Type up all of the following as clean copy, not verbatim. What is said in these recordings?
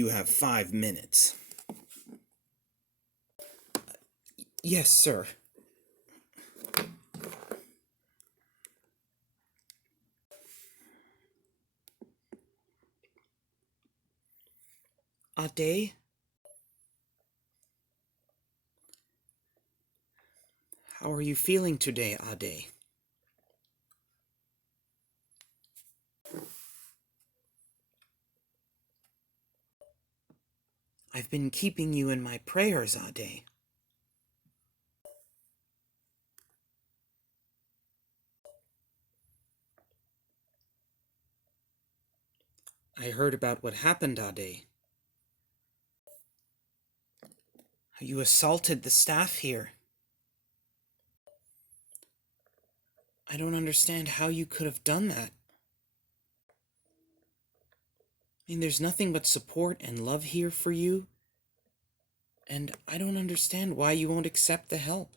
You have 5 minutes. Yes, sir. Ade? How are you feeling today, Ade? I've been keeping you in my prayers, Ade. I heard about what happened, Ade. How you assaulted the staff here. I don't understand how you could have done that. I mean, there's nothing but support and love here for you. And I don't understand why you won't accept the help.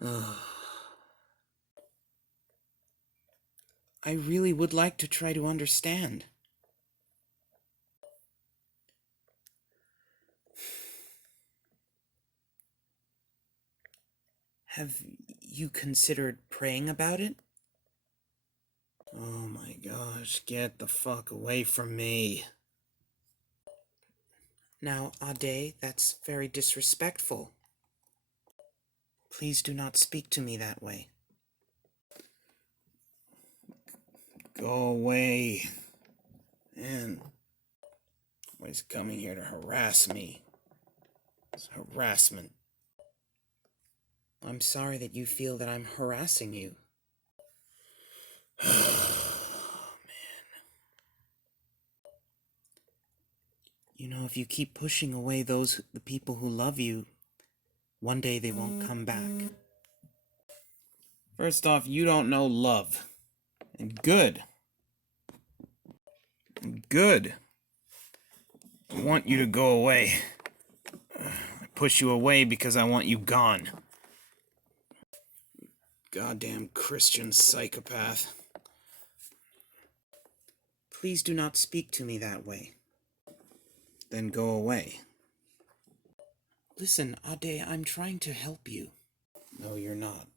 Ugh. I really would like to try to understand. Have you considered praying about it? Oh my gosh, get the fuck away from me. Now, Ade, that's very disrespectful. Please do not speak to me that way. Go away. Man, always coming here to harass me. It's harassment. I'm sorry that you feel that I'm harassing you. Oh, man. You know, if you keep pushing away the people who love you, one day they won't come back. First off, you don't know love. And good. Good. I want you to go away. I push you away because I want you gone. Goddamn Christian psychopath. Please do not speak to me that way. Then go away. Listen, Ade, I'm trying to help you. No, you're not.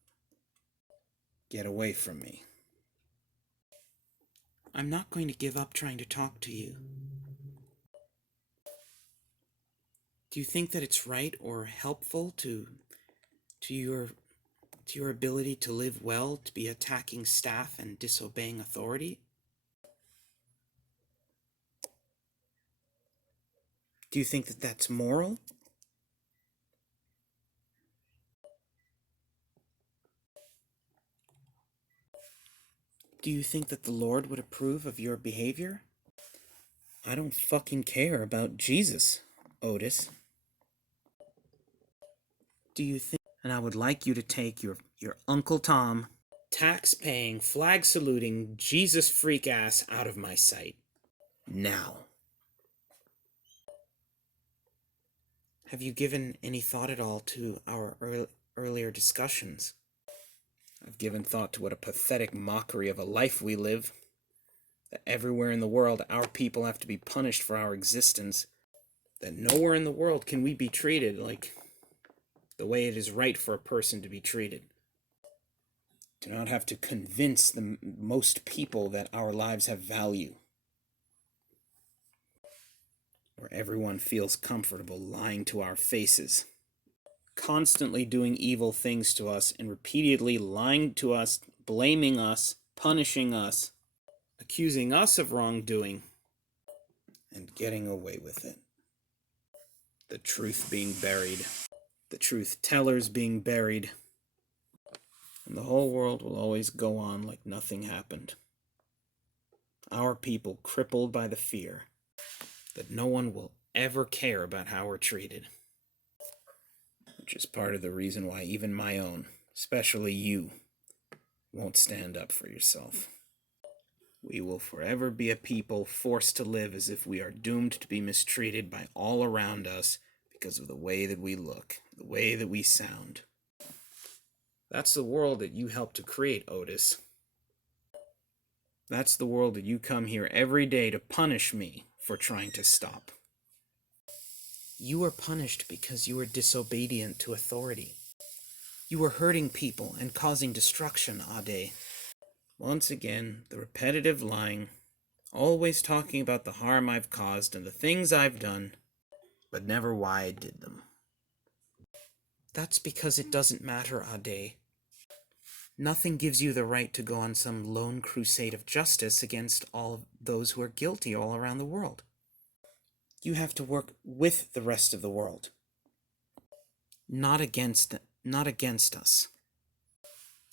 Get away from me. I'm not going to give up trying to talk to you. Do you think that it's right or helpful to your ability to live well to be attacking staff and disobeying authority? Do you think that that's moral? Do you think that the Lord would approve of your behavior? I don't fucking care about Jesus, Otis. Do you think... And I would like you to take your Uncle Tom, tax-paying, flag-saluting, Jesus freak ass out of my sight. Now. Have you given any thought at all to our earlier discussions? I've given thought to what a pathetic mockery of a life we live. That everywhere in the world our people have to be punished for our existence. That nowhere in the world can we be treated like the way it is right for a person to be treated. Do not have to convince most people that our lives have value. Where everyone feels comfortable lying to our faces. Constantly doing evil things to us and repeatedly lying to us, blaming us, punishing us, accusing us of wrongdoing, and getting away with it. The truth being buried, the truth tellers being buried, and the whole world will always go on like nothing happened. Our people crippled by the fear that no one will ever care about how we're treated. Which is part of the reason why even my own, especially you, won't stand up for yourself. We will forever be a people forced to live as if we are doomed to be mistreated by all around us because of the way that we look, the way that we sound. That's the world that you helped to create, Otis. That's the world that you come here every day to punish me for trying to stop. You were punished because you were disobedient to authority. You were hurting people and causing destruction, Ade. Once again, the repetitive lying, always talking about the harm I've caused and the things I've done, but never why I did them. That's because it doesn't matter, Ade. Nothing gives you the right to go on some lone crusade of justice against all those who are guilty all around the world. You have to work with the rest of the world, not against us.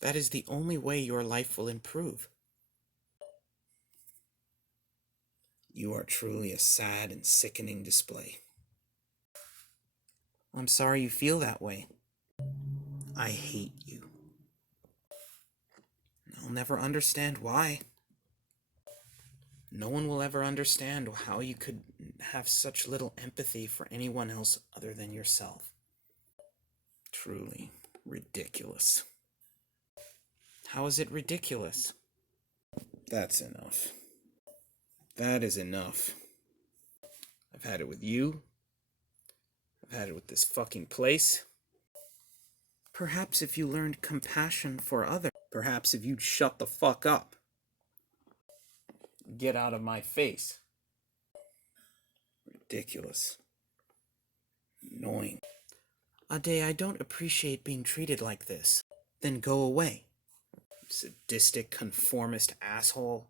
That is the only way your life will improve. You are truly a sad and sickening display. I'm sorry you feel that way. I hate you. I'll never understand why. No one will ever understand how you could have such little empathy for anyone else other than yourself. Truly ridiculous. How is it ridiculous? That's enough. That is enough. I've had it with you. I've had it with this fucking place. Perhaps if you learned compassion for others. Perhaps if you'd shut the fuck up. Get out of my face. Ridiculous. Annoying. Ade, I don't appreciate being treated like this. Then go away. Sadistic, conformist asshole.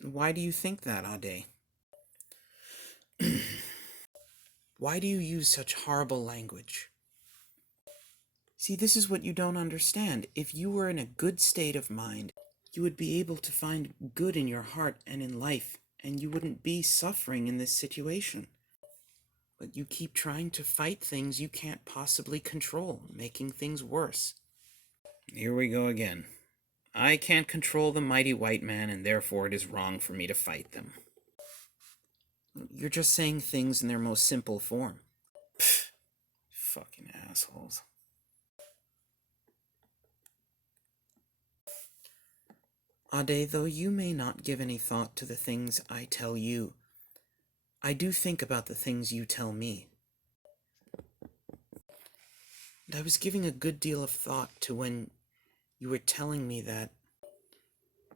Why do you think that, Ade? Why do you use such horrible language? See, this is what you don't understand. If you were in a good state of mind, you would be able to find good in your heart and in life, and you wouldn't be suffering in this situation. But you keep trying to fight things you can't possibly control, making things worse. Here we go again. I can't control the mighty white man, and therefore it is wrong for me to fight them. You're just saying things in their most simple form. Pfft. Fucking assholes. Ade, though you may not give any thought to the things I tell you, I do think about the things you tell me. And I was giving a good deal of thought to when you were telling me that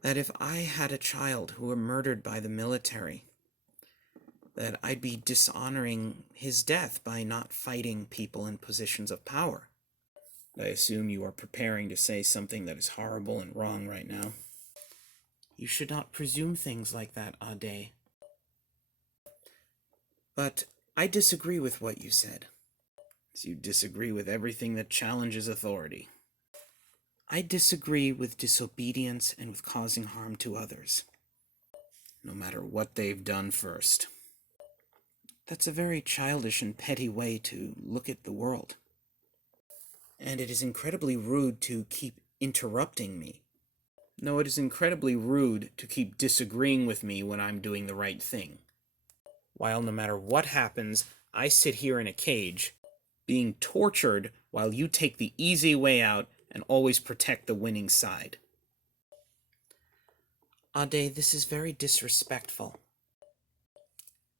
if I had a child who were murdered by the military, that I'd be dishonoring his death by not fighting people in positions of power. I assume you are preparing to say something that is horrible and wrong right now. You should not presume things like that, Ade. But I disagree with what you said. So you disagree with everything that challenges authority. I disagree with disobedience and with causing harm to others, no matter what they've done first. That's a very childish and petty way to look at the world. And it is incredibly rude to keep interrupting me. No, it is incredibly rude to keep disagreeing with me when I'm doing the right thing. While no matter what happens, I sit here in a cage, being tortured while you take the easy way out and always protect the winning side. Ade, this is very disrespectful.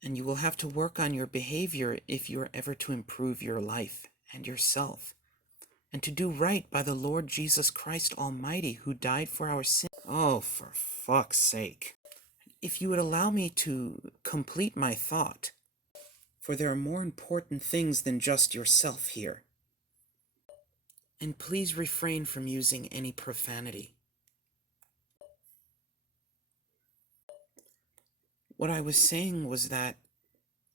And you will have to work on your behavior if you are ever to improve your life and yourself, and to do right by the Lord Jesus Christ Almighty, who died for our sins. Oh, for fuck's sake. If you would allow me to complete my thought, for there are more important things than just yourself here. And please refrain from using any profanity. What I was saying was that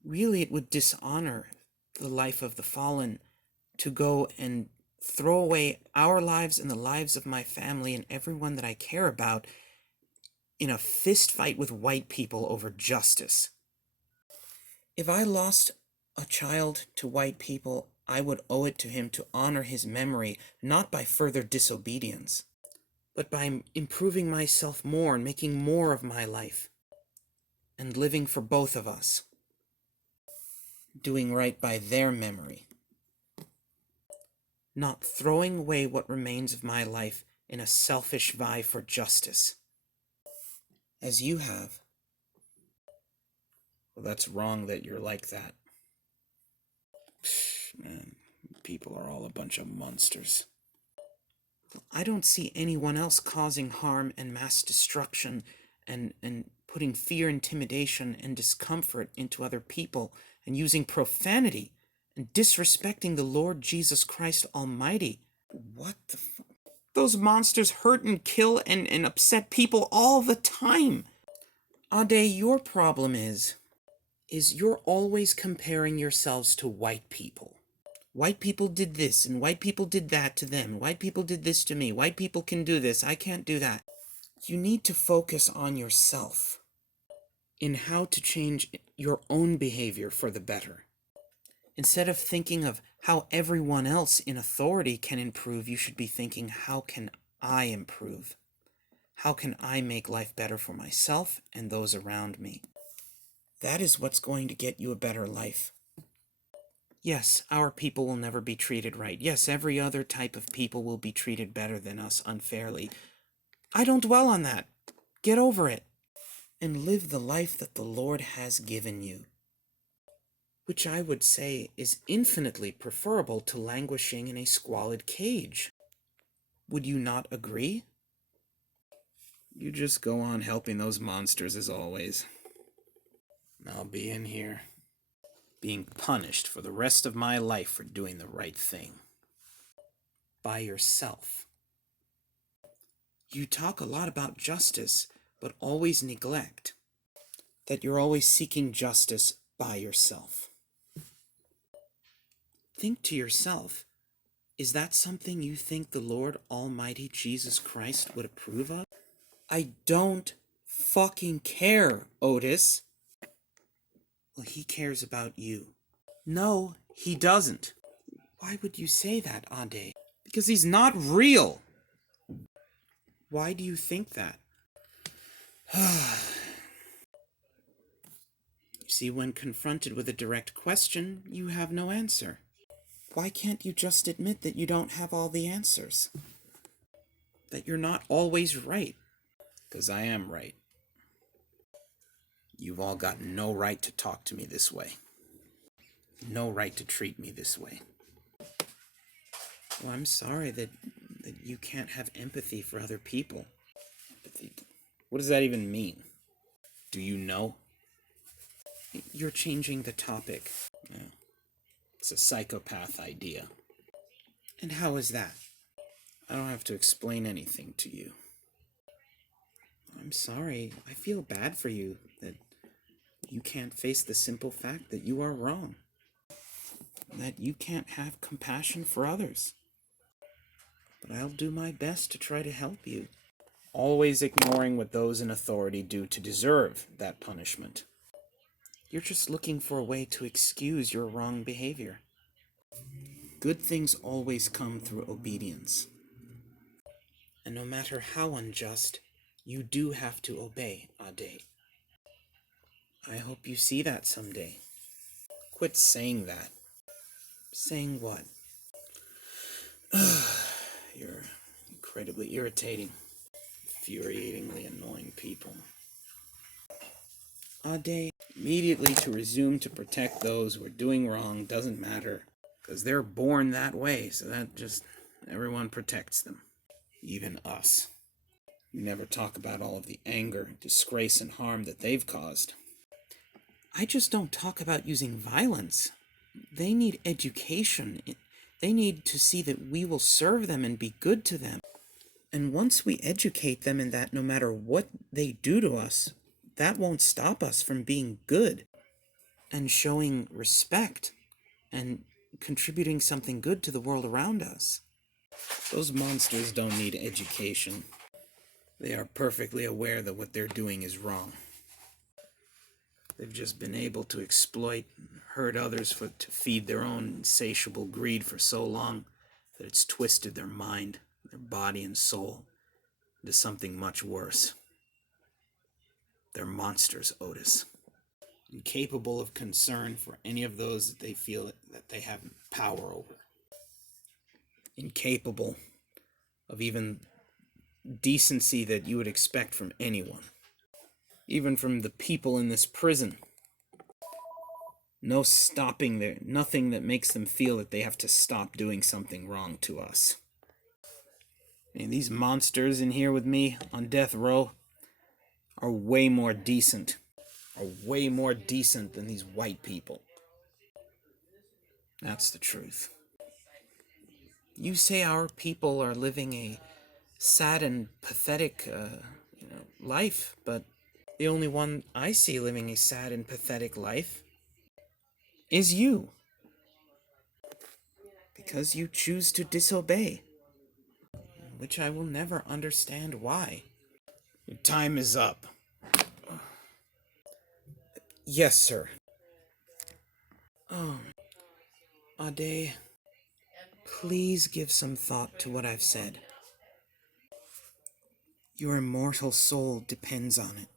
really it would dishonor the life of the fallen to go and throw away our lives and the lives of my family and everyone that I care about in a fist fight with white people over justice. If I lost a child to white people, I would owe it to him to honor his memory, not by further disobedience, but by improving myself more and making more of my life, and living for both of us, doing right by their memory, not throwing away what remains of my life in a selfish vie for justice. as you have. Well, that's wrong that you're like that. Man, people are all a bunch of monsters. I don't see anyone else causing harm and mass destruction and putting fear, intimidation, and discomfort into other people and using profanity and disrespecting the Lord Jesus Christ Almighty. What the fuck? Those monsters hurt and kill and upset people all the time. Ade, your problem is you're always comparing yourselves to white people. White people did this, and white people did that to them. White people did this to me. White people can do this. I can't do that. You need to focus on yourself in how to change your own behavior for the better. Instead of thinking of how everyone else in authority can improve, you should be thinking, how can I improve? How can I make life better for myself and those around me? That is what's going to get you a better life. Yes, our people will never be treated right. Yes, every other type of people will be treated better than us unfairly. I don't dwell on that. Get over it. And live the life that the Lord has given you, which I would say is infinitely preferable to languishing in a squalid cage. Would you not agree? You just go on helping those monsters as always. I'll be in here, being punished for the rest of my life for doing the right thing. By yourself. You talk a lot about justice, but always neglect that you're always seeking justice by yourself. Think to yourself, is that something you think the Lord Almighty Jesus Christ would approve of? I don't fucking care, Otis. Well, he cares about you. No, he doesn't. Why would you say that, Ade? Because he's not real. Why do you think that? You see, when confronted with a direct question, you have no answer. Why can't you just admit that you don't have all the answers? That you're not always right? Because I am right. You've all got no right to talk to me this way. No right to treat me this way. Well, I'm sorry that you can't have empathy for other people. Empathy? What does that even mean? Do you know? You're changing the topic. Yeah. It's a psychopath idea. And how is that? I don't have to explain anything to you. I'm sorry. I feel bad for you that you can't face the simple fact that you are wrong. That you can't have compassion for others. But I'll do my best to try to help you. Always ignoring what those in authority do to deserve that punishment. You're just looking for a way to excuse your wrong behavior. Good things always come through obedience. And no matter how unjust, you do have to obey, Ade. I hope you see that someday. Quit saying that. Saying what? You're incredibly irritating, infuriatingly annoying people. Ade, immediately to resume to protect those who are doing wrong doesn't matter, because they're born that way, so that just, everyone protects them. Even us. You never talk about all of the anger, disgrace, and harm that they've caused. I just don't talk about using violence. They need education. They need to see that we will serve them and be good to them. And once we educate them in that no matter what they do to us, that won't stop us from being good and showing respect and contributing something good to the world around us. Those monsters don't need education. They are perfectly aware that what they're doing is wrong. They've just been able to exploit and hurt others to feed their own insatiable greed for so long that it's twisted their mind, their body and soul into something much worse. They're monsters, Otis. Incapable of concern for any of those that they feel that they have power over. Incapable of even decency that you would expect from anyone. even from the people in this prison. No stopping there, nothing that makes them feel that they have to stop doing something wrong to us. And these monsters in here with me on death row are way more decent. Are way more decent than these white people. That's the truth. You say our people are living a sad and pathetic, life, but the only one I see living a sad and pathetic life is you. Because you choose to disobey, which I will never understand why. Your time is up. Yes, sir. Oh, Ade, please give some thought to what I've said. Your immortal soul depends on it.